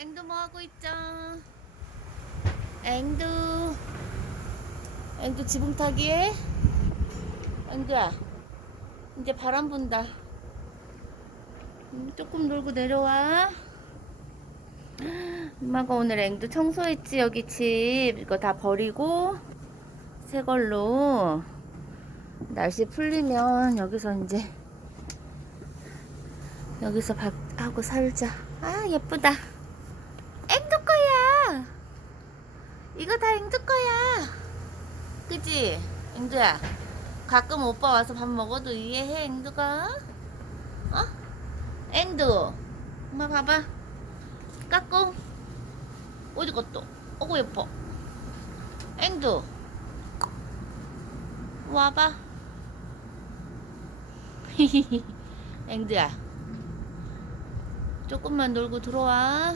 앵두 뭐 하고 있죠? 앵두. 앵두 지붕 타기에. 앵두야 이제 바람 분다. 음, 조금 놀고 내려와. 엄마가 오늘 앵두 청소했지 여기 집. 이거 다 버리고 새 걸로 날씨 풀리면 여기서 이제 여기서 밥 하고 살자. 아 예쁘다 앵두 거야 이거 다 앵두 거야. 그지 앵두야 가끔 오빠 와서 밥 먹어도 이해해 앵두가? 어? 앵두 엄마 봐봐. 까꿍. 어디 갔어? 어구 예뻐. 앵두 와봐. 앵두야 조금만 놀고 들어와